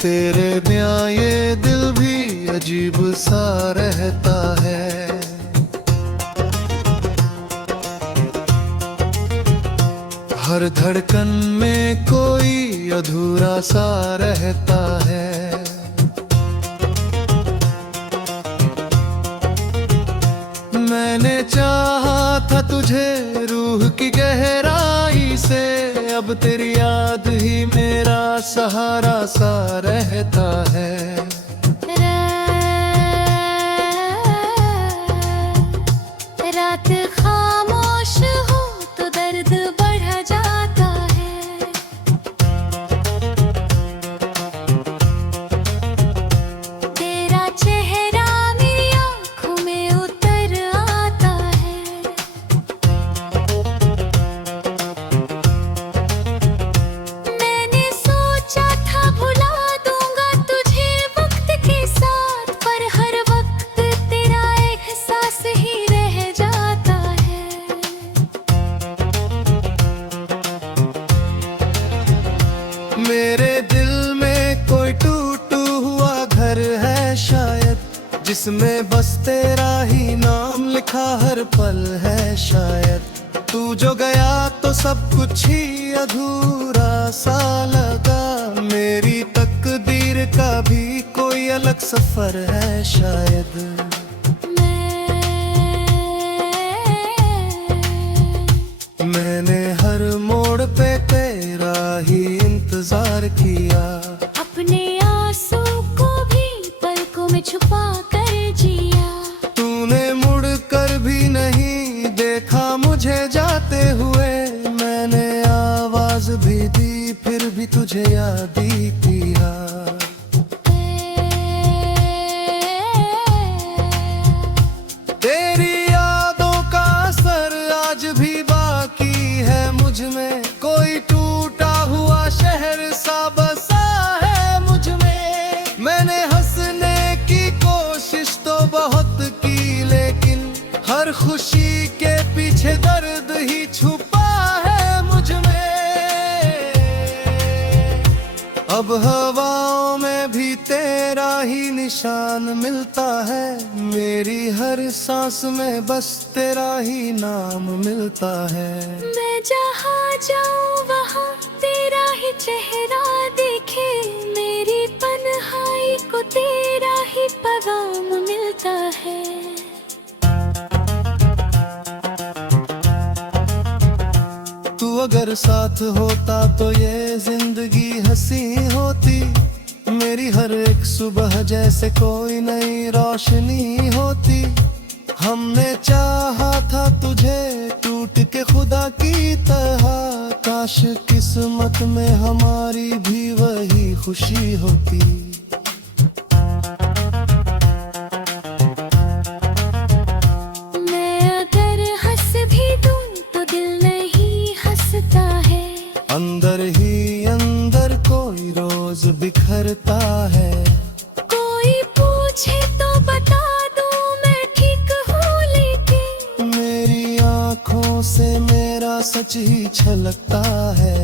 तेरे बिना ये दिल भी अजीब सा रहता है। हर धड़कन में कोई अधूरा सा रहता है। मैंने चाहा था तुझे रूह की गहराई से, अब तेरी याद ही मेरा सहारा सा रहता है। रात खामोश हो तो दर्द बढ़ जाता है। तेरा चेहरा मेरी आँखों में उतर आता है। मैंने सोचा था भुला दूंगा तुझे वक्त के साथ, पर हर वक्त तेरा एहसास ही रह जाता है। मेरे दिल में कोई टूटू हुआ घर है शायद, जिसमें बस तेरा ही नाम लिखा हर पल है शायद। तू जो गया तो सब कुछ ही अधूरा सा लगा, मेरी तकदीर का भी कोई अलग सफर है शायद। मैंने हर मोड़ पे तेरा ही इंतजार किया, अपने आंसू को भी पलकों में छुपा कर जिया। तूने मुड़ कर भी नहीं देखा मुझे जाते हुए, मैंने आवाज भी दी फिर भी तुझे याद ही किया। तेरी यादों का असर आज भी बाकी है मुझ में, कोई टूटा हुआ शहर सा बसा है मुझ में। मैंने हंसने की कोशिश तो बहुत की, लेकिन हर खुशी के पीछे दर्द ही छुपा है मुझ में। अब हवाओं में भी तेरा ही निशान मिलता है, मेरी हर सांस में बस तेरा ही नाम मिलता है। मैं जहाँ जाऊँ वहाँ तेरा ही चेहरा दिखे, मेरी तन्हाई को तेरा ही पैगाम मिलता है। तू अगर साथ होता तो ये जिंदगी हंसी होती, मेरी हर एक सुबह जैसे कोई नई रोशनी होती। हमने चाहा था तुझे टूट के खुदा की तरह, काश किस्मत में हमारी भी वही खुशी होती। मैं अगर हंस भी दूँ तो दिल नहीं हंसता है। अंदर ही अंदर कोई रोज बिखरता है। कोई पूछे तो बता दूँ मैं ठीक हूँ, लेकिन मेरी आँखों से मेरा सच ही छलकता है।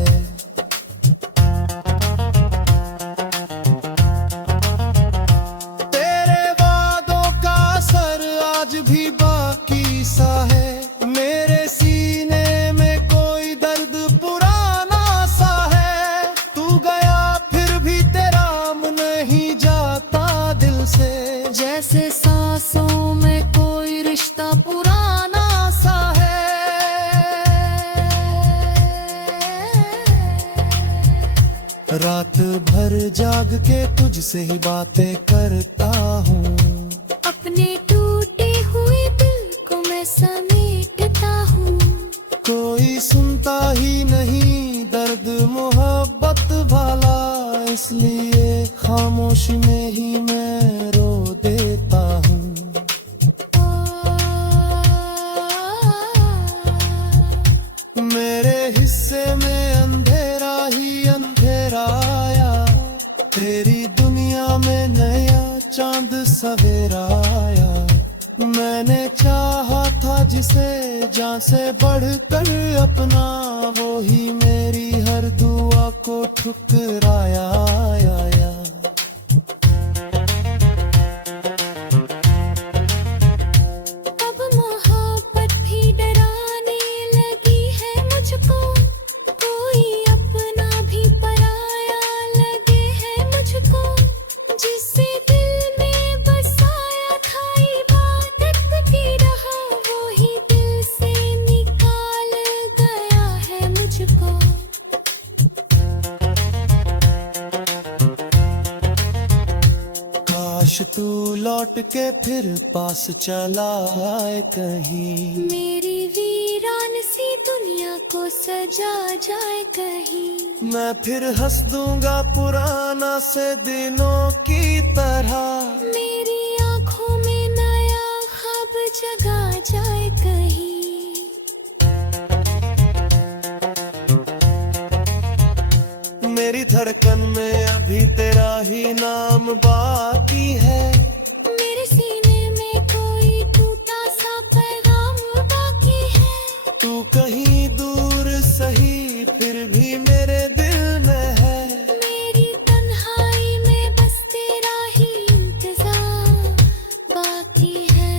तेरे वादों का असर आज भी बाकी सा है, मेरे सीने में कोई दर्द पुराना सा है। तू गया फिर भी तेरा मन नहीं जाता दिल से, जैसे सांसों में कोई रिश्ता पुराना सा है। रात भर जाग के तुझसे ही बातें करता हूँ, अपने टूटे हुए दिल को मैं समेटता हूँ। कोई सुनता ही नहीं दर्द मोहब्बत वाला, इसलिए खामोशी में ही मैं रो देता हूँ। मेरे हिस्से में अंधेरा ही अंधेरा आया, तेरी दुनिया में नया चांद सवेरा आया। मैंने चाहा था जिसे जान से बढ़कर अपना, वो ही मेरी हर दुआ को ठुकराया। काश तू लौट के फिर पास चला आए कहीं, मेरी वीरान सी दुनिया को सजा जाए कहीं। मैं फिर हंस दूंगा पुराना से दिनों की तरह, मेरी आंखों में नया ख्वाब जगा जाए कहीं। मेरी धड़कन में अभी तेरा ही नाम बाकी है, मेरे सीने में कोई टूटा सा पैगाम बाकी है। तू कहीं दूर सही फिर भी मेरे दिल में है, मेरी तन्हाई में बस तेरा ही इंतजार बाकी है।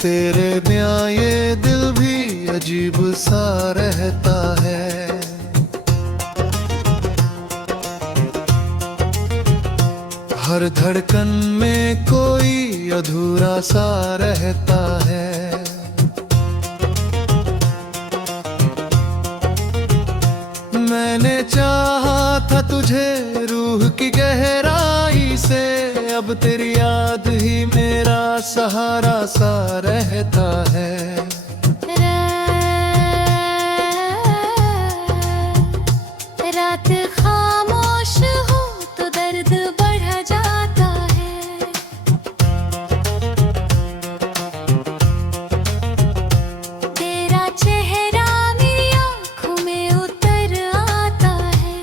तेरे बिना ये दिल भी अजीब सा रहता है, हर धड़कन में कोई अधूरा सा रहता है। मैंने चाहा था तुझे रूह की गहराई से, अब तेरी याद ही मेरा सहारा सा रहता है। रात खामोश हो तो दर्द बढ़ जाता है, तेरा चेहरा मेरी आँखों में उतर आता है।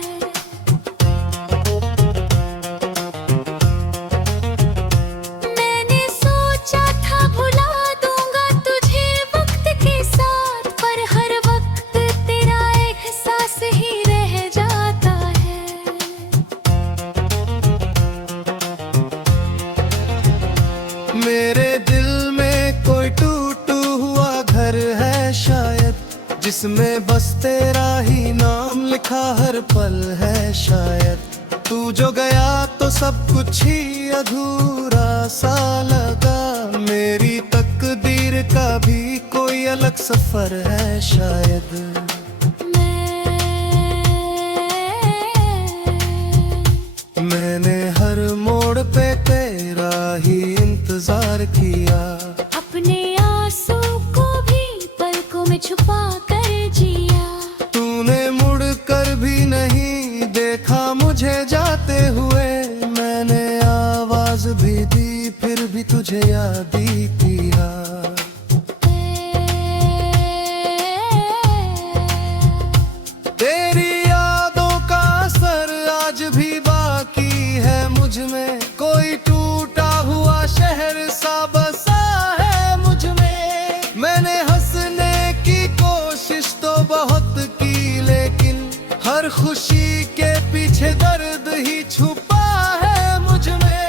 मैंने सोचा था भुला दूंगा तुझे वक्त के साथ, पर हर वक्त तेरा एहसास ही रह जाता है। मेरे दिल में कोई टूटू हुआ घर है शायद, जिसमें बस तेरा ही नाम लिखा हर पल है शायद। तू जो गया तो सब कुछ ही अधूरा सा लगा, मेरी तकदीर का भी कोई अलग सफर है शायद। मैंने हर मोड़ पे तेरा ही इंतजार किया, अपने आंसू को भी पलकों में छुपा कर जिया। तूने मुड़ कर भी नहीं देखा मुझे जाते हुए, मैंने आवाज भी दी फिर भी तुझे याद ही किया। तेरी यादों का असर आज भी बाकी है मुझ में, कोई टूटा हुआ शहर सा बसा है मुझ में। मैंने हंसने की कोशिश तो बहुत की, लेकिन हर खुशी के पीछे दर्द ही छुपा है मुझ में।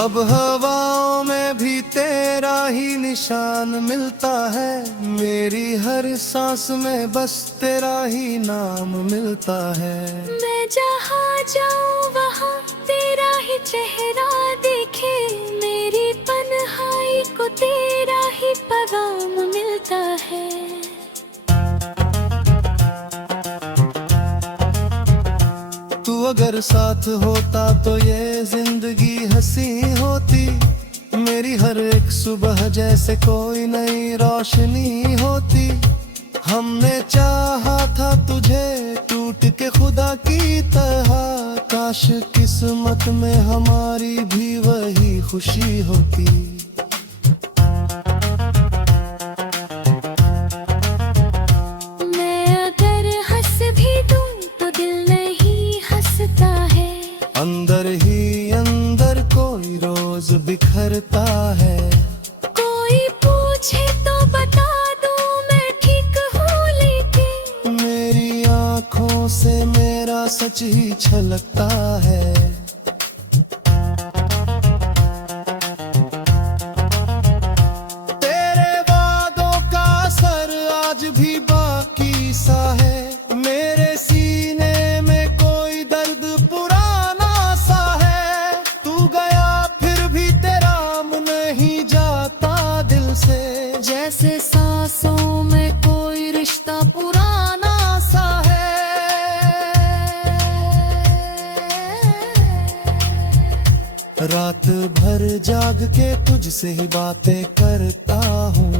अब हवाओं में भी तेरा ही निशान मिलता है, मेरी हर सांस में बस तेरा ही नाम मिलता है। मैं जहाँ जाऊँ वहाँ तेरा ही चेहरा दिखे, मेरी तन्हाई को तेरा ही पैगाम मिलता है। तू अगर साथ होता तो ये जिंदगी हंसी होती, मेरी हर एक सुबह जैसे कोई नई रोशनी होती। हमने चाहा था तुझे टूट के खुदा की तरह, काश किस्मत में हमारी भी वही खुशी होती। मैं अगर हंस भी दूँ तो दिल नहीं हंसता है, अंदर ही अंदर कोई रोज बिखरता है। कोई पूछे तो बता जाता है। तेरे वादों का असर आज भी बाकी सा है। मेरे सीने में कोई दर्द पुराना सा है। तू गया फिर भी तेरा मन नहीं जाता दिल से। जैसे सांसों में कोई रिश्ता पुराना सा है। रात भर जाग के तुझसे ही बातें करता हूँ।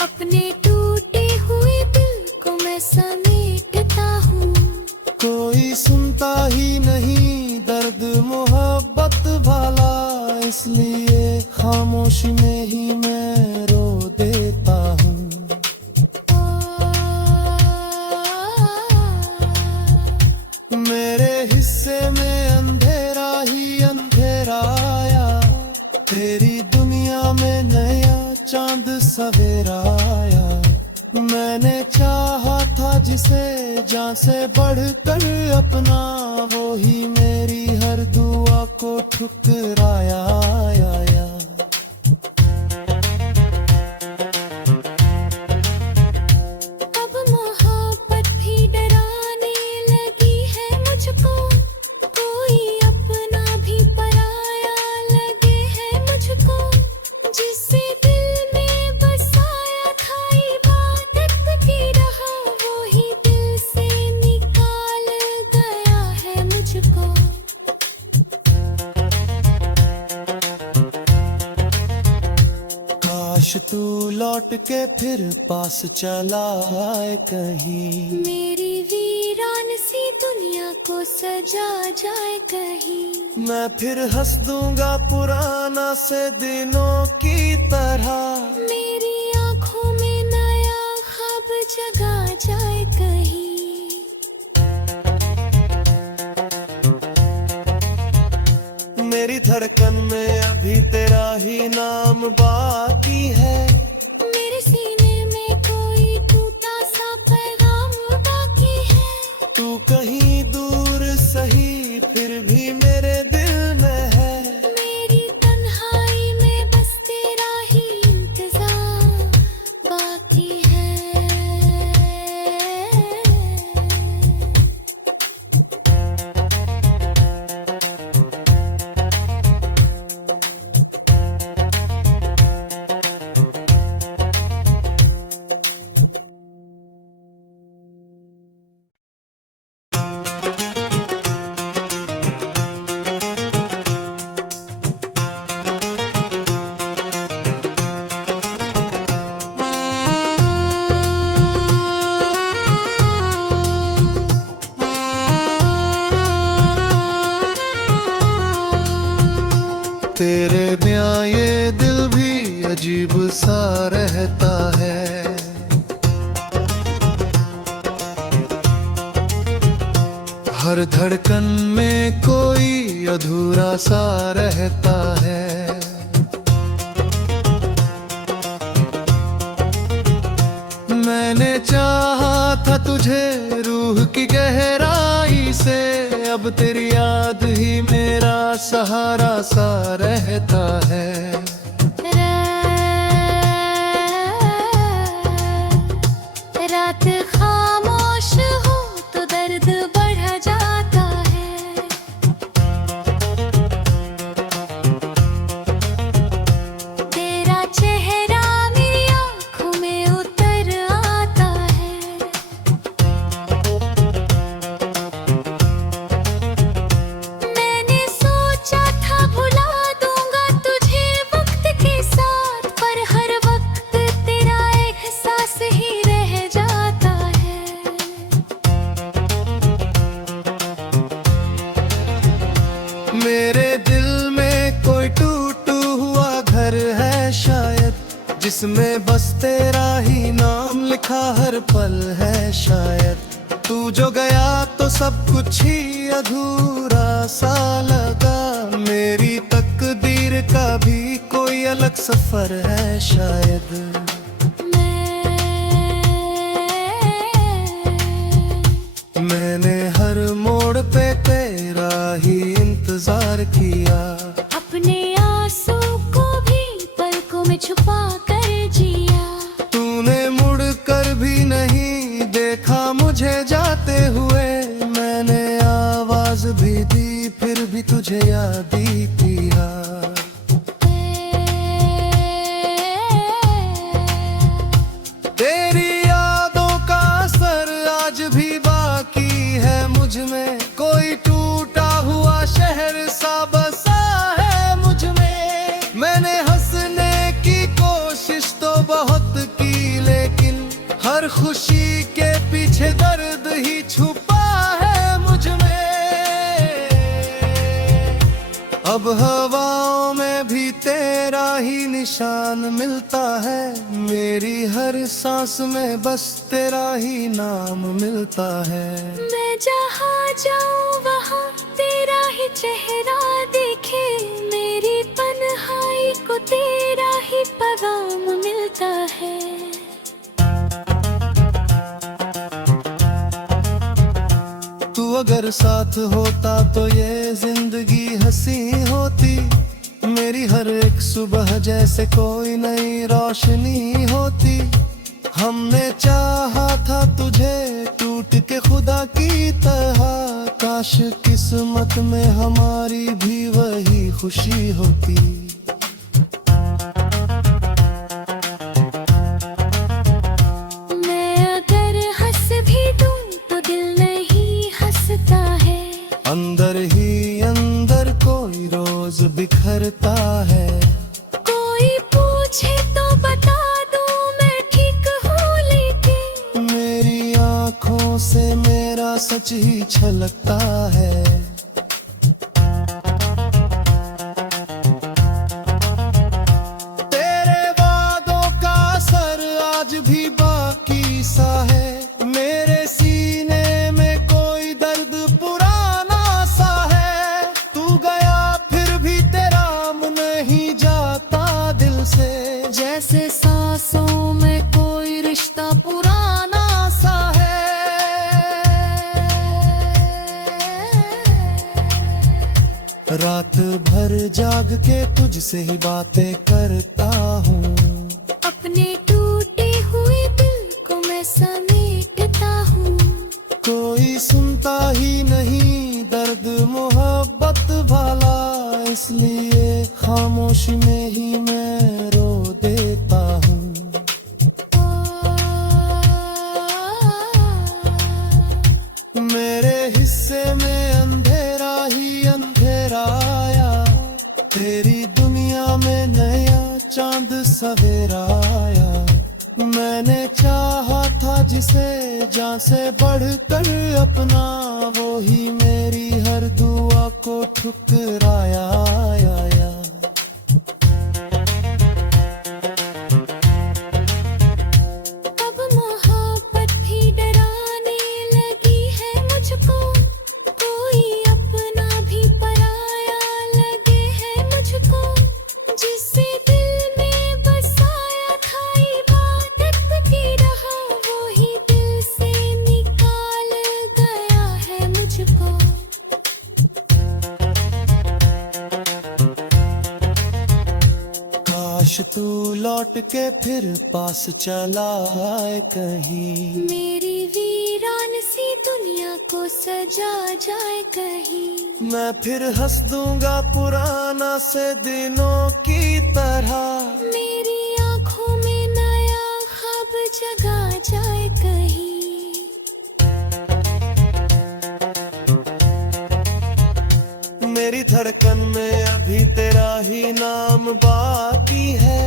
अपने टूटे हुए दिल को मैं समेटता हूँ। कोई सुनता ही नहीं दर्द मोहब्बत वाला, इसलिए खामोशी में ही मैं रो देता हूँ। मेरे हिस्से में अंधेरा ही अंधेरा आया। तेरी दुनिया में नया चांद सवेरा आया। मैंने चाहा था जिसे जान से बढ़कर अपना, वो ही मेरी हर दुआ को ठुकराया। अब मोहब्बत भी डराने लगी है मुझको। कोई अपना भी पराया लगे है मुझको। जिसे दिल में बसाया था इबादत की राह, वो ही दिल से निकाल गया है मुझको। काश तू लौट के फिर पास चला आए कहीं। मेरी वीरान सी दुनिया को सजा जाए कहीं। मैं फिर हंस दूंगा पुराना से दिनों की तरह। मेरी आँखों में नया ख्वाब जगा जाए कहीं। मेरी धड़कन में अभी तेरा ही नाम बाकी है। मेरे सीने में कोई टूटा सा पैगाम बाकी है। तू कहीं दूर सही फिर भी मेरे दिल में है। मेरी तन्हाई में बस तेरा ही इंतजार बाकी है। तेरे बिना ये दिल भी अजीब सा रहता है। हर धड़कन में कोई अधूरा सा रहता है। मैंने चाहा था तुझे रूह की गहराई से। अब तेरी याद ही मेरा सहारा सा रहता है। रात खामोश हो तो दर्द बढ़ जाता है। तेरा चेहरा मेरी आँखों में उतर आता है। मैंने सोचा था भुला दूंगा तुझे वक्त के साथ, पर हर वक्त तेरा एहसास ही रह जाता है। मेरे दिल में कोई टूटू हुआ घर है शायद, जिसमें बस तेरा ही नाम लिखा हर पल है शायद। तू जो गया तो सब कुछ ही अधूरा सा लगा। मेरी तकदीर का भी कोई अलग सफर है शायद। मैंने हर मोड़ पे तेरा इंतजार किया। अपने आंसू को भी पलकों में छुपा कर जिया। तूने मुड़ कर भी नहीं देखा मुझे जाते हुए। मैंने आवाज भी दी फिर भी तुझे याद ही किया। तेरी यादों का असर आज भी बाकी है मुझ में। कोई टूटा हुआ शहर सा बसा है मुझ में। मैंने हंसने की कोशिश तो बहुत की, लेकिन हर खुशी के पीछे दर्द ही छुपा है मुझ में। अब हवाओं में भी तेरा ही निशान मिलता है। मेरी हर सांस में बस तेरा ही नाम मिलता है। मैं जहाँ जाऊँ वहाँ तेरा ही चेहरा दिखे। मेरी तन्हाई को तेरा ही पैगाम मिलता है। तू अगर साथ होता तो ये जिंदगी हंसी होती। मेरी हर एक सुबह जैसे कोई नई रोशनी होती। हमने चाहा था तुझे टूट के खुदा की तरह। काश किस्मत में हमारी भी वही खुशी होती। मैं अगर हंस भी दूँ तो दिल नहीं हंसता है। अंदर ही अंदर कोई रोज बिखरता है। कोई पूछे तो बता दूँ मैं ठीक हूँ, लेकिन मेरी आँखों से मेरा सच ही छलकता है। तेरे वादों का असर आज भी बाकी सा है। मेरे सीने में कोई दर्द पुराना सा है। तू गया फिर भी तेरा मन नहीं जाता दिल से। जैसे सांसों में कोई रिश्ता पुराना सा है। रात भर जाग के तुझसे ही बातें करता हूँ। अपने टूटे हुए दिल को मैं समेटता हूँ। कोई सुनता ही नहीं दर्द मोहब्बत वाला। इसलिए खामोशी में ही मैं रो देता हूँ। मेरे हिस्से में अंधेरा ही अंधेरा आया। तेरी दुनिया में नया चांद सवेरा आया। मैंने चाहा था जिसे जान से बढ़कर अपना, वो ही मेरी हर दुआ को ठुकराया आया। अब मोहब्बत भी डराने लगी है मुझको। कोई अपना भी पराया लगे है मुझको। जिसे दिल में बसाया था इबादत की राह, वो ही दिल से निकाल गया है मुझको। काश तू लौट के फिर पास चला आए कहीं। मेरी वीरान सी दुनिया को सजा जाए कहीं। मैं फिर हंस दूंगा पुराना से दिनों की तरह। मेरी आँखों में नया ख्वाब जगा जाए कहीं। मेरी धड़कन में अभी तेरा ही नाम बाकी है।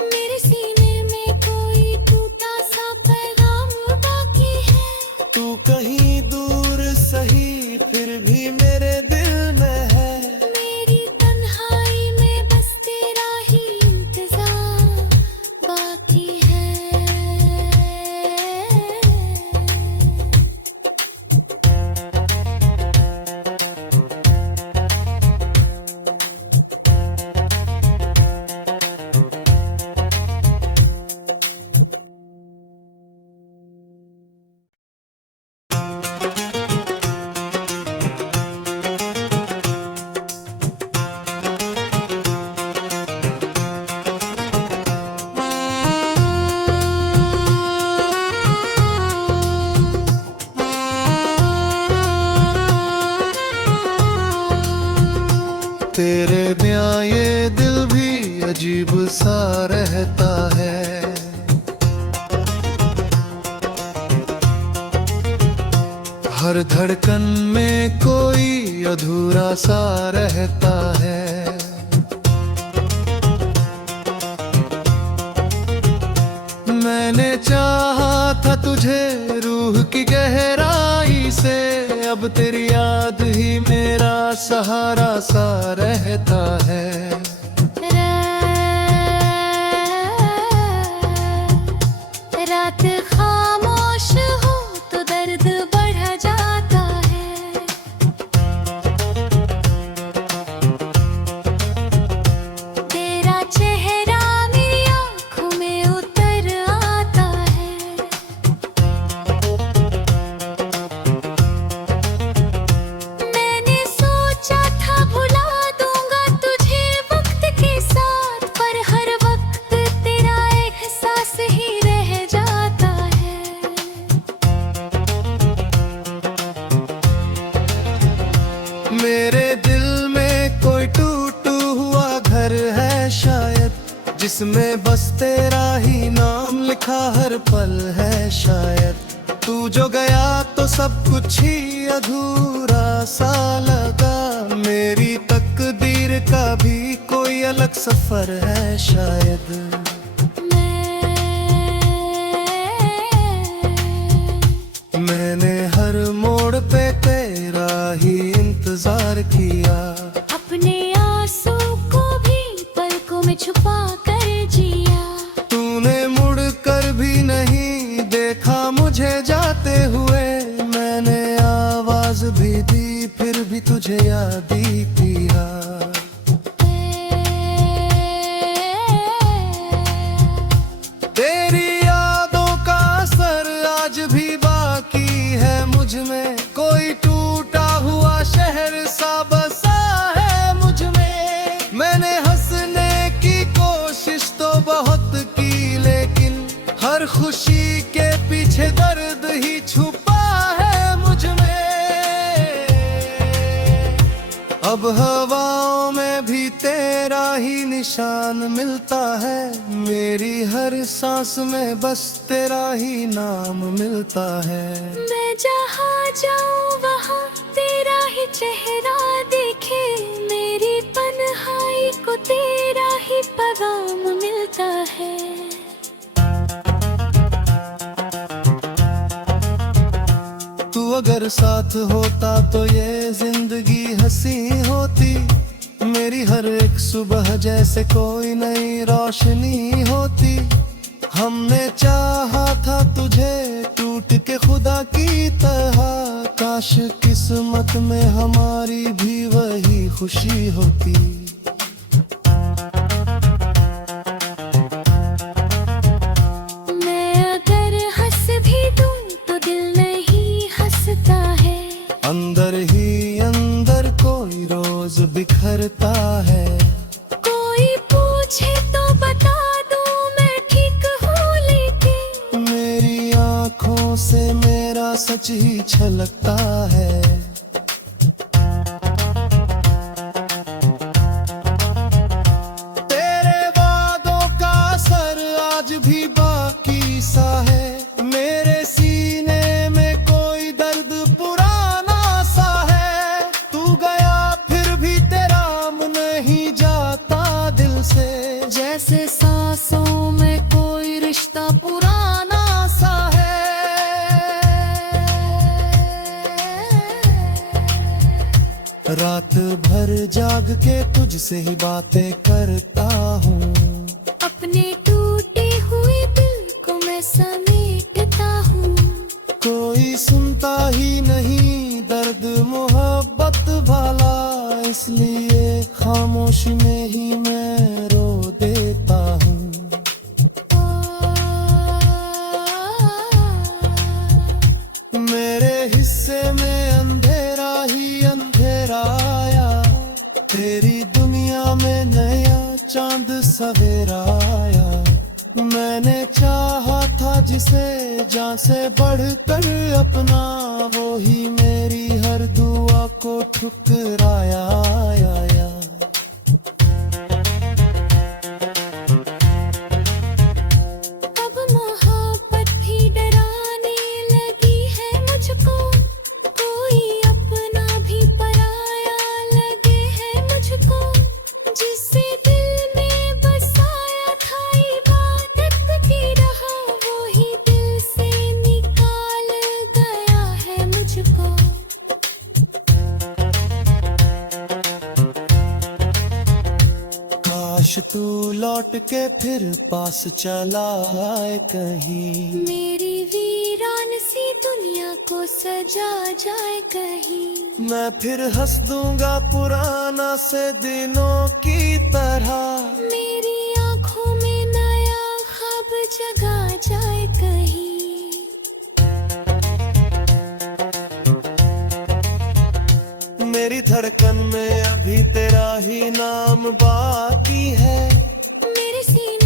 मेरे सीने में कोई टूटा सा पैगाम बाकी है। तू कहीं दूर सही फिर भी मेरे दिल में है। मेरी तन्हाई में बस तेरा ही इंतजार बाकी है। तेरे बिना ये दिल भी अजीब सा रहता है। हर धड़कन में कोई अधूरा सा रहता है। मैंने चाहा था तुझे रूह की गहराई से, अब तेरी याद ही मेरा सहारा सा रहता है। रात खामोश हो तो दर्द बढ़ जाता है। तेरा चेहरा मेरी आँखों में उतर आता है। मैंने सोचा था भुला दूंगा तुझे वक्त के साथ, पर हर वक्त तेरा एहसास ही रह जाता है। मेरे दिल में कोई टूटू हुआ घर है शायद, जिसमें बस तेरा ही नाम लिखा हर पल है शायद। तू जो गया तो सब कुछ ही अधूरा सा लगा, मेरी तकदीर का भी कोई अलग सफर है शायद। मैंने हर मोड़ पे तेरा ही इंतजार किया, अपने आंसू को भी पलकों में छुपा कर जिया। तूने मुड़ कर भी नहीं देखा मुझे जाते हुए, मैंने आवाज भी दी फिर भी तुझे याद ही किया। तेरी यादों का असर आज भी बाकी है मुझ में, कोई टूटा हुआ शहर सा बसा है मुझ में। मैंने हंसने की कोशिश तो बहुत की, लेकिन हर खुशी के पीछे दर्द ही छुपा है मुझ में। अब हवाओं में भी तेरा ही निशान मिलता है, मेरी हर सांस में बस तेरा ही नाम मिलता है। मैं जहाँ जाऊँ वहाँ तेरा ही चेहरा दिखे, मेरी तन्हाई को तेरा ही पैगाम मिलता है। तू अगर साथ होता तो ये जिंदगी हंसी होती, मेरी हर एक सुबह जैसे कोई नई रोशनी होती। हमने चाहा था तुझे टूट के खुदा की तरह, काश किस्मत में हमारी भी वही खुशी होती। मैं अगर हंस भी दूँ तो दिल नहीं हंसता है। अंदर ही अंदर कोई रोज बिखरता है। कोई पूछे तो बता दूँ मैं ठीक हूँ, लेकिन मेरी आँखों से मेरा सच ही छलकता है। तेरे वादों का असर आज भी बाकी सा है, मेरे सीने में कोई दर्द पुराना सा है। तू गया फिर भी तेरा मन नहीं जाता दिल से, जैसे सांसों में कोई रिश्ता पुराना सा है। रात भर जाग के तुझसे ही बातें करता हूँ, अपने टूटे हुए दिल को मैं समेटता हूँ। कोई सुनता ही नहीं दर्द मोहब्बत वाला, इसलिए खामोशी में ही मैं रो देता हूँ। मेरे हिस्से में अंधेरा ही अंधेरा आया, तेरी दुनिया में नया चांद सवेरा आया। मैंने चाहा था जिसे जान से बढ़कर अपना, वो ही मेरी हर दुआ को ठुकराया। काश तू लौट के फिर पास चला आए कहीं, मेरी वीरान सी दुनिया को सजा जाए कहीं। मैं फिर हंस दूंगा पुराना से दिनों की तरह, मेरी आंखों में नया ख्वाब जगा जाए कहीं। मेरी धड़कन में अभी तेरा ही नाम बाकी है, मेरे सीने